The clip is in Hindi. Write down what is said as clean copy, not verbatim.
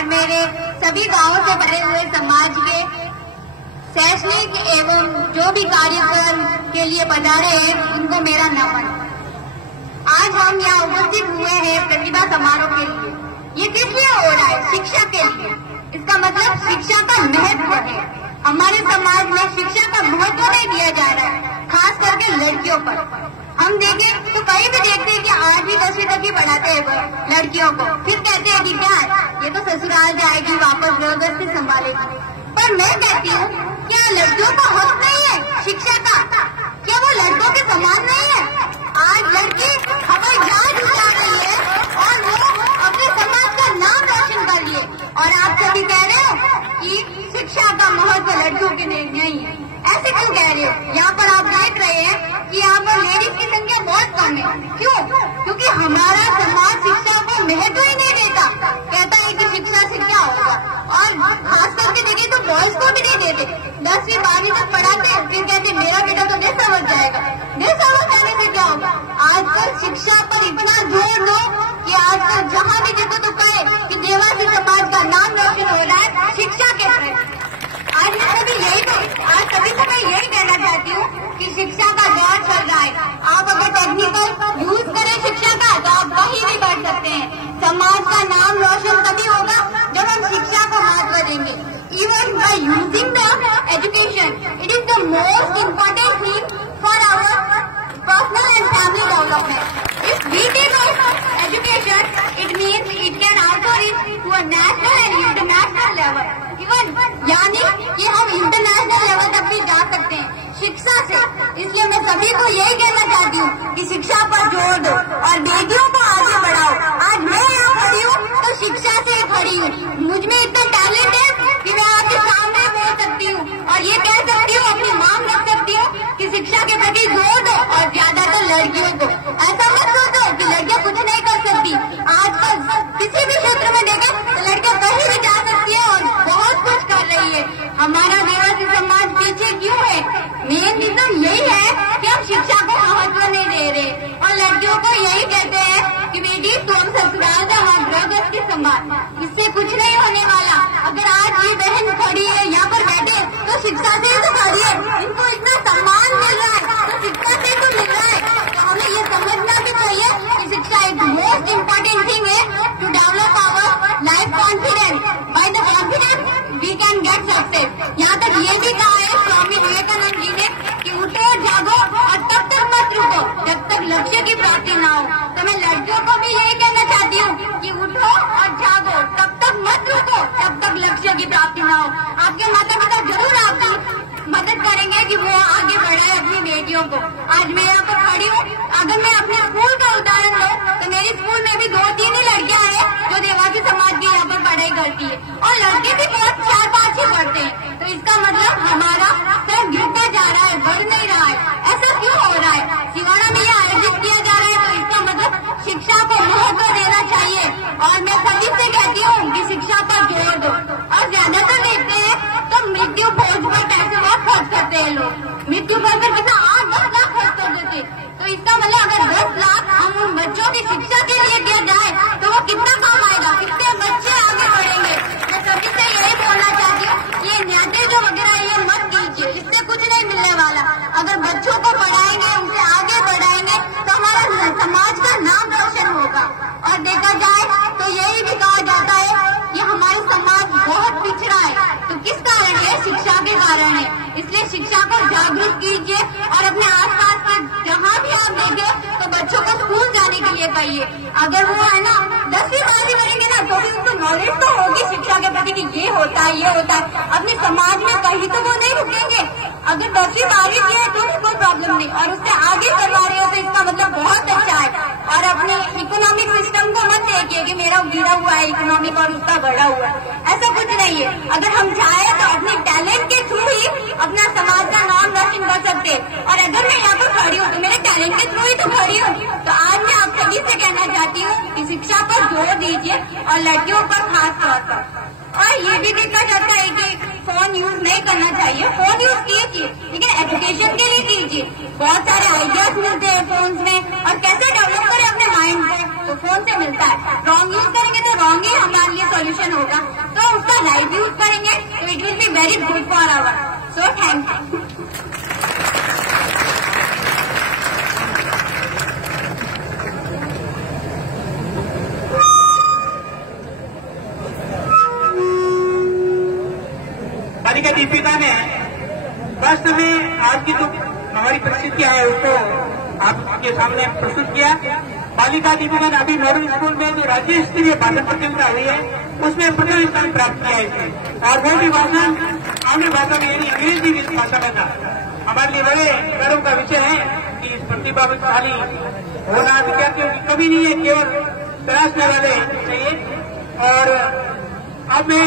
और मेरे सभी गांवों से भरे हुए समाज के शैक्षणिक एवं जो भी कार्यक्रम के लिए पधारे हैं उनको मेरा नमन। आज हम यहाँ उपस्थित हुए हैं प्रतिभा समारोह के लिए। ये किस लिए हो रहा है? शिक्षा के लिए। इसका मतलब शिक्षा का महत्व है। हमारे समाज में शिक्षा का महत्व नहीं दिया जा रहा है, खास करके लड़कियों पर। हम देखें तो कहीं भी देखते हैं कि 8वीं 10वीं तक ही पढ़ाते हैं वो लड़कियों को, फिर कहते हैं कि क्या ये तो ससुराल जाएगी, वापस जबरदस्ती संभालेगी। पर मैं कहती हूँ क्या लड़कियों का हक नहीं है शिक्षा का? क्या वो लड़कों के समान नहीं है? आज लड़की हवाई जहाज उड़ा रही है और वो अपने समाज का नाम रोशन कर लिए, और आप सभी कह रहे हो कि शिक्षा का महत्व लड़कियों के लिए नहीं है। ऐसे क्यों कह रहे हो? यहाँ पर आप देख रहे हैं कि यहाँ पर लेडीज की संख्या बहुत कम है। क्यों? क्योंकि हमारा समाज शिक्षा को महत्व ही नहीं देता। कहता है कि शिक्षा से क्या होगा, और खास करके देखिए तो बॉयज को भी नहीं देते। 10वीं 12वीं तक पढ़ाते, फिर कहते मेरा बेटा तो देश समझ जाएगा। देश समझ जाने से क्या होगा? आजकल शिक्षा पर इतना जोर दो कि आजकल जहाँ भी देखो तो कहे कि देवासी समाज का नाम रोशन हो रहा है शिक्षा के प्रति। आज सभी से मैं यही कहना चाहती हूँ कि शिक्षा का दौर चल रहा है। आप अगर टेक्निकल यूज करें शिक्षा का तो आप कहीं भी बढ़ सकते हैं। समाज का नाम रोशन तभी होगा जब हम शिक्षा को महत्व देंगे। Even by using the education, it is the most important thing for our personal and family development. If we take education, it means it can also reach to a national and international level. यानी कि हम इंटरनेशनल लेवल तक भी जा सकते हैं शिक्षा से। इसलिए मैं सभी को यही कहना चाहती हूँ कि शिक्षा पर जोर दो और बेटियों को आगे बढ़ाओ। आज मैं यहाँ खड़ी हूँ तो शिक्षा से खड़ी हूँ। मुझ में इतना टैलेंट है कि मैं आपके सामने बोल सकती हूँ और ये कह सकती हूँ, अपनी मांग रख सकती हूँ कि शिक्षा के प्रति जोर दो, और ज्यादातर लड़कियों को। ऐसा मत सोचो कि लड़कियाँ कुछ नहीं कर सकती। आजकल किसी भी क्षेत्र में देखें तो लड़कियाँ कहीं भी जा सकती है और बहुत कुछ कर रही है। हमारा देवासी समाज पीछे क्यों है? मेन रीजन यही है कि हम शिक्षा को महत्व नहीं दे रहे, और लड़कियों को यही कहते हैं कि बेटी तुम ससुराल जा, वहाँ जबरदस्ती संभाल। इससे कुछ नहीं होने वाला। अगर आज ये बहन खड़ी है यहाँ पर बैठे तो शिक्षा से ही तो खड़ी है। इनको इतना सम्मान मिल रहा है तो शिक्षा से तो मिल रहा है। तो हमें ये समझना भी चाहिए कि शिक्षा एक मोस्ट इम्पोर्टेंट थिंग है to develop our life confidence. By the confidence we can get success. यहाँ तक ये भी कहा है स्वामी विवेकानंद जी ने कि उठो जागो और तब तक मत रुको जब तक लक्ष्य की प्राप्ति ना हो। तो मैं लड़कियों को भी यही कहना चाहती हूँ कि उठो और जागो, तब तक मत रुको जब तक लक्ष्य की प्राप्ति ना हो। आपके माता पिता जरूर आपकी मदद करेंगे कि वो आगे बढ़ाए अपनी बेटियों को। आज मैं यहाँ पर खड़ी हूँ, अगर मैं अपने स्कूल का उदाहरण लूँ तो मेरे स्कूल में भी 2-3 ही लड़कियाँ हैं जो देवासी समाज की यहाँ पर पढ़ाई करती है, और लड़के भी बहुत 4-5 ही पढ़ते हैं। तो इसका मतलब हमारा सर गिरता जा रहा है, बढ़ नहीं रहा है। ऐसा क्यों हो रहा है? सिवाना में यह आयोजित किया जा रहा है तो इसका मतलब शिक्षा को महत्व देना चाहिए। और मैं सभी से कहती हूँ कि शिक्षा पर जोर दो। और ज्यादातर देखते हैं तो मृत्यु भोज पर पैसे बहुत खर्च करते हैं लोग। मृत्यु भोज पर पैसा 8-10 लाख खर्च कर देते। तो इसका मतलब अगर 10 लाख हम उन बच्चों की शिक्षा के लिए दिया जाए तो वो कितना काम आएगा, कितने बच्चे आगे बढ़ेंगे। मैं सभी से यही बोलना चाहती हूँ, ये न्याते जो वगैरह ये मत कीजिए, इससे कुछ नहीं मिलने वाला। अगर बच्चों को पढ़ाएंगे, उसे आगे बढ़ाएंगे तो हमारा समाज का नाम रोशन होगा। और देखा जाए तो यही भी कहा जाता है कि हमारा समाज बहुत पिछड़ा है। तो किस कारण है? शिक्षा के कारण है। इसलिए शिक्षा को जागरूक कीजिए और अपने आसपास के जहाँ भी आप देखें तो बच्चों को स्कूल जाने के लिए कहिए। अगर वो है ना 10वीं 12वीं करेंगे ना तो भी उनको नॉलेज तो होगी शिक्षा के प्रति कि ये होता है, ये होता है। अपने समाज में कहीं तो वो नहीं रुकेंगे। अगर 10वीं 12वीं की है तो भी कोई प्रॉब्लम नहीं, और उससे आगे करवा रहे हो तो इसका मतलब बहुत अच्छा है। और अपने इकोनॉमिक सिस्टम को मत देखिए कि मेरा गिरा हुआ है इकोनॉमिक और उसका बढ़ा हुआ है, ऐसा कुछ नहीं है। अगर हम चाहे तो अपने टैलेंट के थ्रू ही अपना समाज का नाम रोशन कर सकते। और अगर मैं यहाँ पर खड़ी हूँ तो मेरे टैलेंट के थ्रू ही तो खड़ी हूँ। तो आज मैं आप सभी से कहना चाहती हूँ कि शिक्षा पर जोर दीजिए और लड़कियों पर खास तौर पर। और ये भी देखा जाता है कि फोन यूज नहीं करना चाहिए, फोन यूज कीजिए लेकिन एजुकेशन के लिए कीजिए। बहुत सारे आइडियाज मिलते हैं फोन में, और कैसे डेवलप करें अपने माइंड को। तो फोन से मिलता है। रॉन्ग यूज करेंगे तो रॉन्ग ही हमारे लिए सॉल्यूशन होगा, तो उसका राइट यूज करेंगे तो it will be very good for our. So thank you. बालिका दीपिका ने वास्तव में आज की जो हमारी परिस्थितियां है उसको आपके सामने प्रस्तुत किया। बालिका दीपिका ने अभी मॉडल स्कूल में जो राज्य स्तरीय भाषण प्रतियोगिता हुई है उसमें प्रथम स्थान प्राप्त किया है इसने, और वो भी भाषण अन्य भाषा में यानी अंग्रेजी की भाषा में था। हमारे लिए बड़े गर्व का विषय है कि इस प्रतिभाशाली होना विद्यार्थियों की कमी नहीं है, केवल तराशने वाले चाहिए। और अब मैं